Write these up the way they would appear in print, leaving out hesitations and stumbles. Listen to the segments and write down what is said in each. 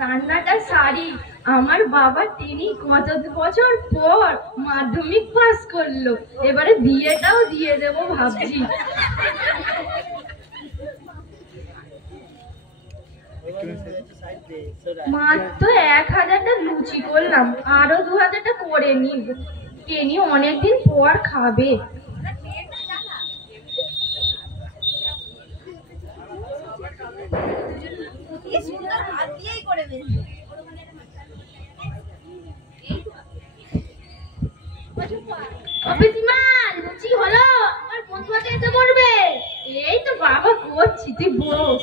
রান্নাটা সারি আমার বাবা তিনি কত বছর পর মাধ্যমিক পাস করলো, এবারে বিয়েটাও দিয়ে দেবো ভাবছি। মাত্র 1000টা লুচি করলাম, আরো 2000টা করে নিব, টেনি অনেকদিন পর খাবে। লুচি হলো, আমার বন্ধু হাতে এসে করবে। এই তো বাবা করছি, তুই বস।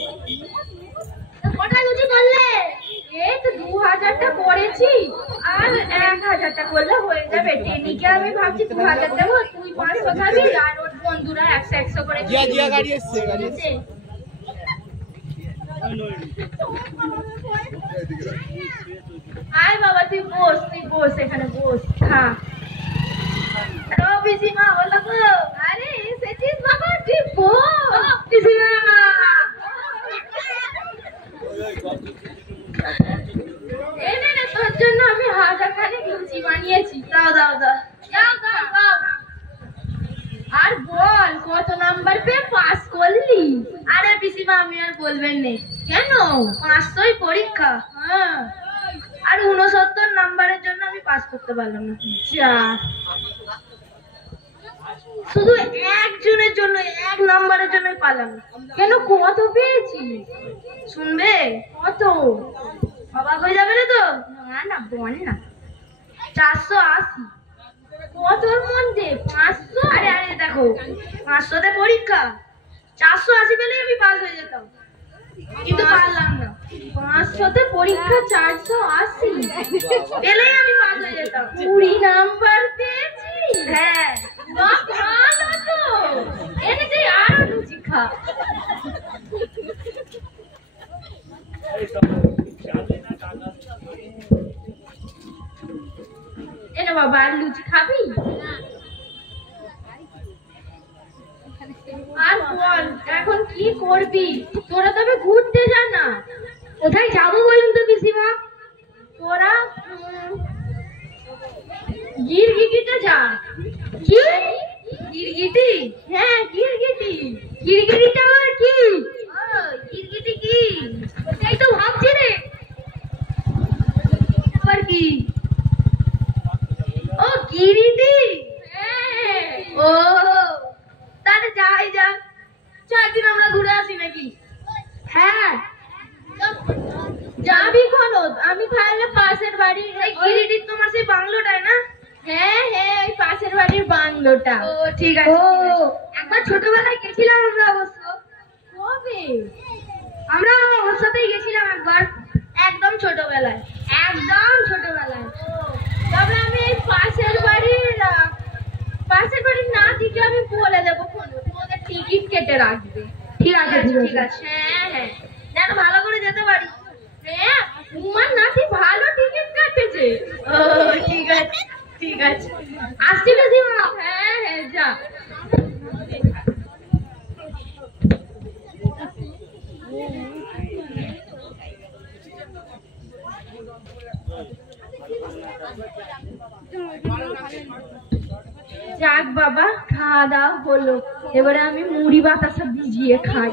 কটা লুচি করলে? এই তো 2000টা করেছি, আর 1000টা করলে হয়ে যাবে। টেনিকে আমি ভাবছি 2000 দেবো, তুই 500 খাবি, আর ওর বন্ধুরা 100 করে। গাড়ি এসছে, গাড়ি এসছে। আয় বাবা তুই বস এখানে বস, খা। পিসিমা বলো গো। আরে এসেছিস বাবা, তুই বস। পিসিমা তোর জন্য আমি 1000খানেক লুচি বানিয়েছি, দাও দাও দাও দাও দাও দাও। আর বল কত নাম্বার পেয়ে পাস করলি? আরে পিসিমা আমি আর বলবেন না। কেন? 500ই পরীক্ষা। হ্যাঁ, আর 69 নাম্বারের জন্য আমি পাস করতে পারলাম না। যা, শুধু একজনের জন্য 1 নাম্বারের জন্য পারলাম না। কেন, কত পেয়েছি শুনবে? কত? অবাক হয়ে যাবে না তো? না না বল না। 480। কতর মধ্যে 500? আরে আরে দেখো, 500তে পরীক্ষা, 480 পেলে আমি পাস হয়ে যেতাম, কিন্তু পারলাম না। 500তে পরীক্ষা, 480 পেলেই আমি পাস হয়ে যেতাম। 20 নাম্বার পেয়েছি। হ্যাঁ, ভালো তো। এমনিতেই আরো লুচি খা। এনে বাবা, আর লুচি খাবি? আর বল এখন কি করবি? তোরা তবে ঘুরতে যা না। কোথায় যাবো বলুন তো পিসিমা? তোরা গিরগিটিতে যা। কি গিরগিটি? হ্যাঁ গিরগিটি। গিরগিটিটা আবার কি? গিরগিটি কি? এই তো ভাবছি রে, আবার কি? ও গিরিটি। ও তাহলে যাই যা, 4 দিন আমরা ঘুরে আসি নাকি? হ্যাঁ যাবি কোনো? আমি তাহলে পাশের বাড়ির গিরিটি, তোমার সেই বাংলোটায় না? হ্যাঁ হ্যাঁ, এই পাশের বাড়ির বাংলোটা। ও ঠিক আছে। একবার ছোটবেলায় গেছিলাম আমরা অবশ্য। কবে? আমরা ওর সাথেই গেছিলাম একবার, একদম ছোটবেলায়। একদম ছোটবেলায়। তবে আমি এই পাশের বাড়ির নাতিকে আমি বলে দেবো, তোমাদের টিকিট কেটে রাখবে। ঠিক আছে ঠিক আছে। হ্যাঁ হ্যাঁ, যেন ভালো করে যেতে পারি। হ্যাঁ, তোমার নাতি ভালো টিকিট কাটেছে। ও ঠিক আছে ঠিক আছে, আসছি পিসিমা। হ্যাঁ হ্যাঁ যা। যাক বাবা, খাওয়া দাওয়া হলো, এবারে আমি মুড়ি বাতাসা ভিজিয়ে খাই।